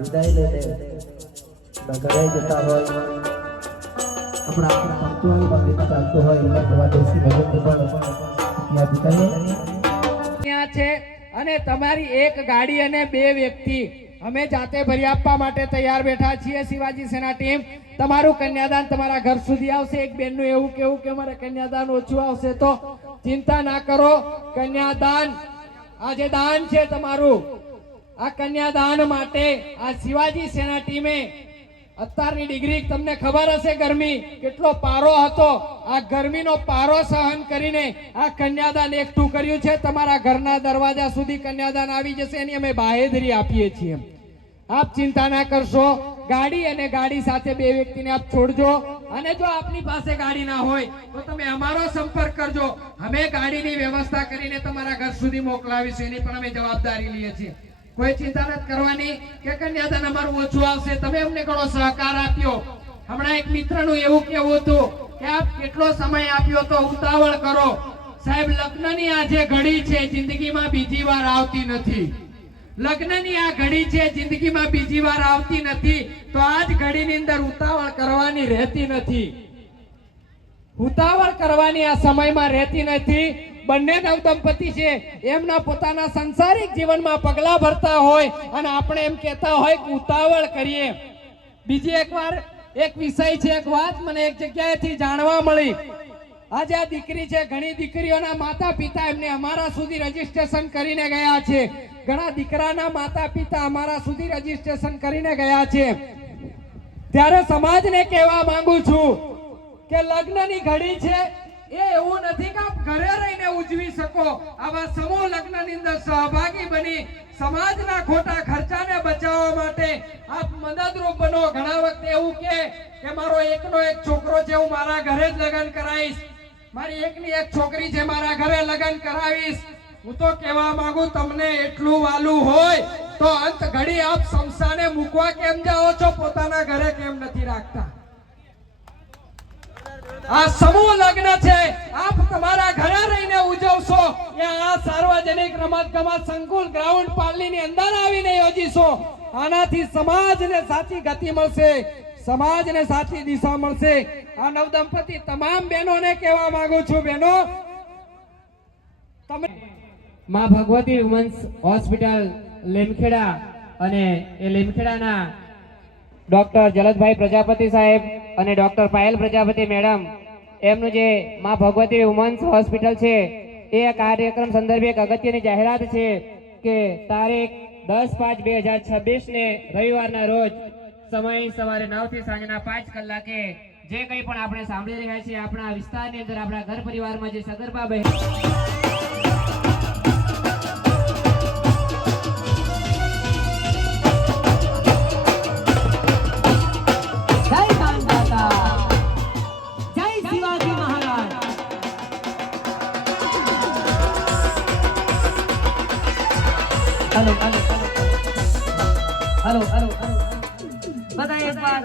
વિદાય લઈને ઘરે જતા હોય આપણા મંદિર ચાલતું હોય એમાં ભગવાન દેશી ભગત પણ ત્યાં છે અને તમારી એક ગાડી અને 2 વ્યક્તિ અમે જાતે ભરી આપવા માટે તૈયાર બેઠા છીએ। શિવાજી સેના ટીમ તમારું કન્યાદાન તમારા ઘર સુધી આવશે। એક બેનનું એવું કેવું કે મારે કન્યાદાન ઓછું આવશે તો ચિંતા ના કરો, કન્યાદાન આજે દાન છે તમારું। આ કન્યાદાન માટે આ શિવાજી સેના ટીમે અત્યારની ડિગ્રી તમને ખબર હશે, ગરમી કેટલો પારો હતો, આ ગરમીનો પારો સહન કરીને આ કન્યાદાન એકઠું કર્યું છે। તમારા ઘરના દરવાજા સુધી કન્યાદાન આવી જશે, એની અમે બાહેધરી આપીએ છીએ। આપ ચિંતા ના કરશો। ગાડી અને ગાડી સાથે 2 વ્યક્તિને આપ છોડજો અને જો આપની પાસે ગાડી ના હોય તો તમે અમારો સંપર્ક કરજો, અમે ગાડીની વ્યવસ્થા કરીને તમારા ઘર સુધી મોકલાવીશું, એની પણ અમે જવાબદારી લઈએ છીએ। કોઈ ચિંતા નથી કરવાની કે કન્યાદાન અમારું ઓછું આવશે, તમે અમને ઘણો સહકાર આપ્યો। હમણાં એક મિત્રનું એવું કેવું હતું કે આપ કેટલો સમય આપ્યો તો ઉતાવળ કરો। સાહેબ, લગ્નની આ જે ઘડી છે જિંદગીમાં બીજી વાર આવતી નથી। લગ્નની આ ઘડી છે જિંદગીમાં બીજી વાર આવતી નથી, તો આ જ ઘડીની અંદર ઉતાવળ કરવાની રહેતી નથી। ઉતાવળ કરવાની આ સમયમાં રહેતી નથી। બંને નવદંપતિ છે, એમના પોતાના સંસારિક જીવનમાં પગલા ભરતા હોય અને આપણે એમ કહેતા હોય કે ઉતાવળ કરીએ। બીજી એક વિષય છે, એક વાત મને એક જગ્યાએથી જાણવા મળી। આજે આ દીકરી છે, ઘણી દીકરીઓના માતા પિતા એમને અમારા સુધી રજીસ્ટ્રેશન કરીને ગયા છે, ઘણા દીકરાના માતા પિતા અમારા સુધી રજીસ્ટ્રેશન કરીને ગયા છે। ત્યારે સમાજને કહેવા માંગુ છું કે લગ્નની ઘડી છે એ એવું નથી કે આપ ઘરે રહીને ઉજવી શકો। આવા સમૂહ લગ્નની અંદર સહભાગી બની સમાજના ખોટા ખર્ચાને બચાવવા માટે આપ મદદરૂપ બનો। ઘણા વખતે એવું કે મારો એકનો એક છોકરો છે, હું મારા ઘરે જ લગ્ન કરાવીશ, મારી એકની એક છોકરી છે, મારા ઘરે લગ્ન કરાવીશ। હું તો કહેવા માંગુ, તમને એટલું વાલું હોય તો અંત ઘડી આપ શમશાને મૂકવા કેમ જાઓ છો, પોતાના ઘરે કેમ નથી રાખતા? આ સમૂહ લગ્ન છે, આપ તમારા ઘરે રહીને ઉજવશો કે આ સાર્વજનિક રમતગમત સંકુલ ગ્રાઉન્ડ પાર્લીની અંદર આવીને યોજીશો। આનાથી સમાજને સાચી ગતિ મળશે, સમાજને સાચી દિશા મળશે। આ નવદંપતિ તમામ બહેનોને કહેવા માંગુ છું, બહેનો તમે માં ભગવતી વુમન્સ હોસ્પિટલ લીમખેડા અને એ લીમખેડાના ડોક્ટર જલદભાઈ પ્રજાપતિ સાહેબ અને ડોક્ટર પાયલ પ્રજાપતિ મેડમ એમનું જે માં ભગવતી વુમન્સ હોસ્પિટલ છે એ કાર્યક્રમ સંદર્ભે એક અગત્યની જાહેરાત છે કે તારીખ 10/5/2026 ને રવિવારના રોજ સમય સવારે 9 થી સાંજના 5 કલાકે જે કંઈ પણ આપણે સાંભળી રહ્યા છીએ આપણા વિસ્તારની અંદર આપણા ઘર પરિવારમાં જે સગર્ભા બહેન हेलो हेलो हेलो हेलो बताइए एक बार